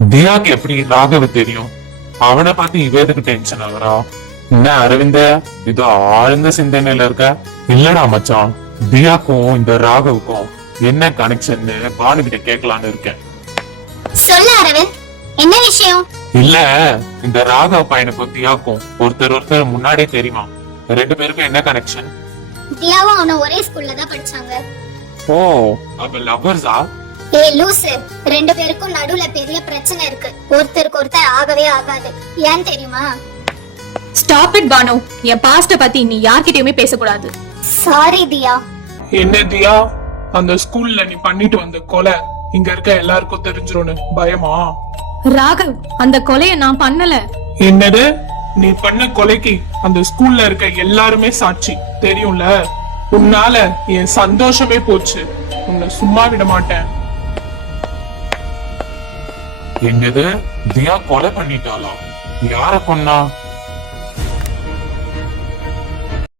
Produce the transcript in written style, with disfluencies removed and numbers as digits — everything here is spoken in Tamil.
தியாக்கு எப்படி ராகவ தெரியும்? அவனை பார்த்து இவ எதுக்கு டென்ஷன் ஆகுறா? என்ன அரவிந்த இது ஆழ்ந்த சிந்தனையில இருக்க? இல்லடா மச்சான், தியாக்கும் இந்த ராகவுக்கும் என்ன கனெக்ஷன் பானுகிட்ட கேட்கலான்னு இருக்கேன். சொல்ல அரவிந்த், என்ன விஷயம்? இல்ல, இந்த ராகவ் பையனுக்கும் தியாக்கும் ஒருத்தர் முன்னாடியே தெரியுமா? ரெண்டு பேருக்கும் என்ன கனெக்ஷன்? தியாவும் அவனும் ஒரே ஸ்கூல்ல தான் படிச்சாங்க. ஓ, அப்ப லவ்வர்ஸா? ஏய் லூசு, ரெண்டு பேருக்கும் நடுவுல பெரிய பிரச்சனை இருக்கு. ஒருத்தருக்கு ஒருத்தர் ஆகவே ஆகாது. ஏன் தெரியுமா? Stop it Bhanu. என் பாஸ்ட பத்தி நீ யார்கிட்டயுமே பேசக்கூடாது. சாரி தியா. என்ன தியா, அந்த ஸ்கூல்ல நீ பண்ணிட்டு வந்த கொலை இங்க இருக்க எல்லாருக்கும் தெரிஞ்சிரும்னு பயமா? ராகவ், அந்த கொலைய நான் பண்ணல. என்னது, நீ பண்ண கொலைக்கு அந்த ஸ்கூல்ல இருக்க எல்லாருமே சாட்சி தெரியும்ல? உன்னால என் சந்தோஷமே போச்சு. உன்னை சும்மா விட மாட்டேன். என்னது, தியா கொலை பண்ணிட்டாளா? யார கொன்னா?